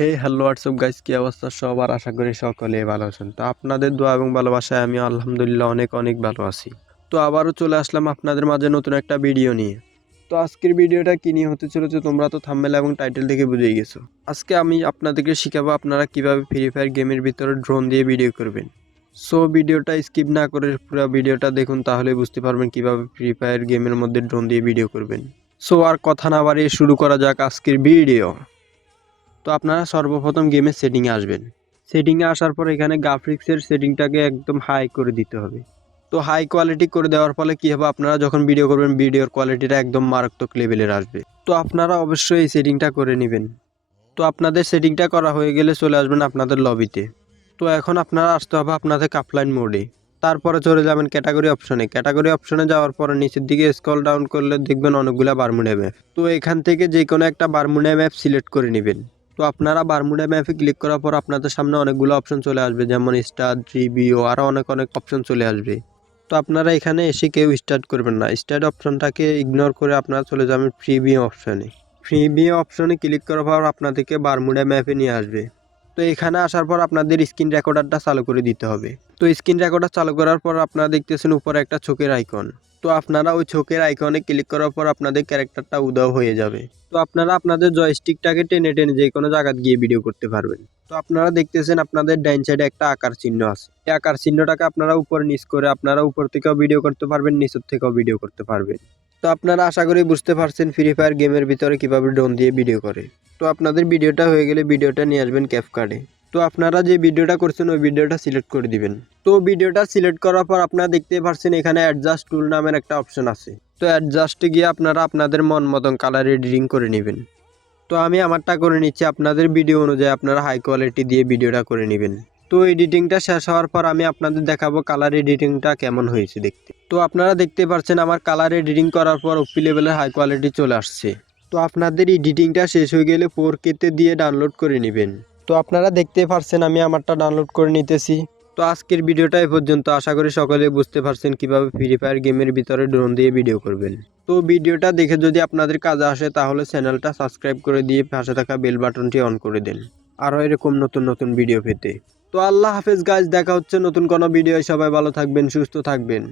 হে hello WhatsApp guys কি অবস্থা? সবার আশা করি সকলে ভালো আছেন। তো আপনাদের দোয়া এবং ভালোবাসায় আমি আলহামদুলিল্লাহ অনেক অনেক ভালো আছি। তো আবারও চলে আসলাম আপনাদের মাঝে নতুন একটা ভিডিও নিয়ে। তো আজকের ভিডিওটা কি নিয়ে হতে চলেছে তোমরা তো থাম্বনেল এবং টাইটেল দেখে বুঝেই গেছো। আজকে আমি আপনাদেরকে শিখাবো আপনারা কীভাবে ফ্রি ফায়ার গেমের ভিতরে ড্রোন দিয়ে ভিডিও করবেন। সো ভিডিওটা স্কিপ না করে পুরো ভিডিওটা দেখুন, তাহলে বুঝতে পারবেন কীভাবে ফ্রি ফায়ার গেমের মধ্যে ড্রোন দিয়ে ভিডিও করবেন। সো আর কথা না বাড়িয়ে শুরু করা যাক আজকের ভিডিও তো আপনারা সর্বপ্রথম গেমের সেটিংয়ে আসবেন। সেটিংয়ে আসার পর এখানে গ্রাফিক্সের সেটিংটাকে একদম হাই করে দিতে হবে। তো হাই কোয়ালিটি করে দেওয়ার ফলে কী হবে? আপনারা যখন ভিডিও করবেন ভিডিওর কোয়ালিটিটা একদম মারাত্মক লেভেলের আসবে। তো আপনারা অবশ্যই এই সেটিংটা করে নেবেন। তো আপনাদের সেটিংটা করা হয়ে গেলে চলে আসবেন আপনাদের লবিতে তো। এখন আপনারা আসতে হবে আপনাদের কাপলাইন মোডে তারপরে চলে যাবেন ক্যাটাগরি অপশনে ক্যাটাগরি অপশনে যাওয়ার পরে নিচের দিকে স্ক্রল ডাউন করলে দেখবেন অনেকগুলো বারমুডা ম্যাপ তো এখান থেকে যে কোনো একটা বারমুডা ম্যাপ সিলেক্ট করে নেবেন। তো আপনারা বারমুডা ম্যাপে ক্লিক করার পর আপনাদের সামনে অনেকগুলো অপশন চলে আসবে, যেমন স্টার জিবিও আরও অনেক অনেক অপশন চলে আসবে। তো আপনারা এখানে এসে কেউ স্টার্ট করবেন না। স্টার্ট অপশনটাকে ইগনোর করে আপনারা চলে যাবেন ফ্রি বি অপশানে ফ্রি বি অপশনে ক্লিক করার পর আপনাদেরকে বারমুডা ম্যাপে নিয়ে আসবে। তো এখানে আসার পর আপনাদের স্ক্রিন রেকর্ডারটা চালু করে দিতে হবে। তো স্ক্রিন রেকর্ডার চালু করার পর আপনারা দেখতেছেন উপরে একটা চোখের আইকন। তো আপনারা ওই চোখের আইকনে ক্লিক করার পর আপনাদের ক্যারেক্টারটা উদাও হয়ে যাবে। তো আপনারা আপনাদের জয়স্টিকটাকে টেনে টেনে যে কোনো জায়গা গিয়ে ভিডিও করতে পারবেন। তো আপনারা দেখতেছেন আপনাদের ডাইন সাইডে একটা আকার চিহ্ন আছে। এই আকার চিহ্নটাকে আপনারা উপর নিচ করে আপনারা উপর থেকেও ভিডিও করতে পারবেন, নিচের থেকেও ভিডিও করতে পারবেন। তো আপনারা আশা করি বুঝতে পারছেন ফ্রি ফায়ার গেমের ভিতরে কীভাবে ড্রোন দিয়ে ভিডিও করে। তো আপনাদের ভিডিওটা হয়ে গেলে ভিডিওটা নিয়ে আসবেন ক্যাপ কার্ডে তো আপনারা যে ভিডিওটা করছেন, ওই ভিডিওটা সিলেক্ট করে দিবেন। তো ভিডিওটা সিলেক্ট করার পর আপনারা দেখতে পাচ্ছেন এখানে অ্যাডজাস্ট টুল নামের একটা অপশন আছে। তো অ্যাডজাস্টে গিয়ে আপনারা আপনাদের মন মতন কালার এডিটিং করে নেবেন। তো আমি আমারটা করে নিচ্ছি, আপনাদের ভিডিও অনুযায়ী আপনারা হাই কোয়ালিটি দিয়ে ভিডিওটা করে নেবেন। তো এডিটিংটা শেষ হওয়ার পর আমি আপনাদের দেখাবো কালার এডিটিংটা কেমন হয়েছে দেখতে। তো আপনারা দেখতে পাচ্ছেন আমার কালার এডিটিং করার পর ওপি লেভেলের হাই কোয়ালিটি চলে আসছে। তো আপনাদের এডিটিংটা শেষ হয়ে গেলে ফোর কেতে দিয়ে ডাউনলোড করে নেবেন। তো আপনারা দেখতে পারছেন আমি আমারটা ডাউনলোড করে নিতেছি। তো আজকের ভিডিওটা এ পর্যন্ত। আশা করি সকলে বুঝতে পারছেন কীভাবে ফ্রি ফায়ার গেমের ভিতরে ড্রোন দিয়ে ভিডিও করবেন। তো ভিডিওটা দেখে যদি আপনাদের কাজে আসে তাহলে চ্যানেলটা সাবস্ক্রাইব করে দিয়ে পাশে থাকা বেল বাটনটি অন করে দেন। আরও এরকম নতুন নতুন ভিডিও পেতে। তো আল্লাহ হাফেজ গাইজ দেখা হচ্ছে নতুন কোনো ভিডিও সবাই ভালো থাকবেন, সুস্থ থাকবেন।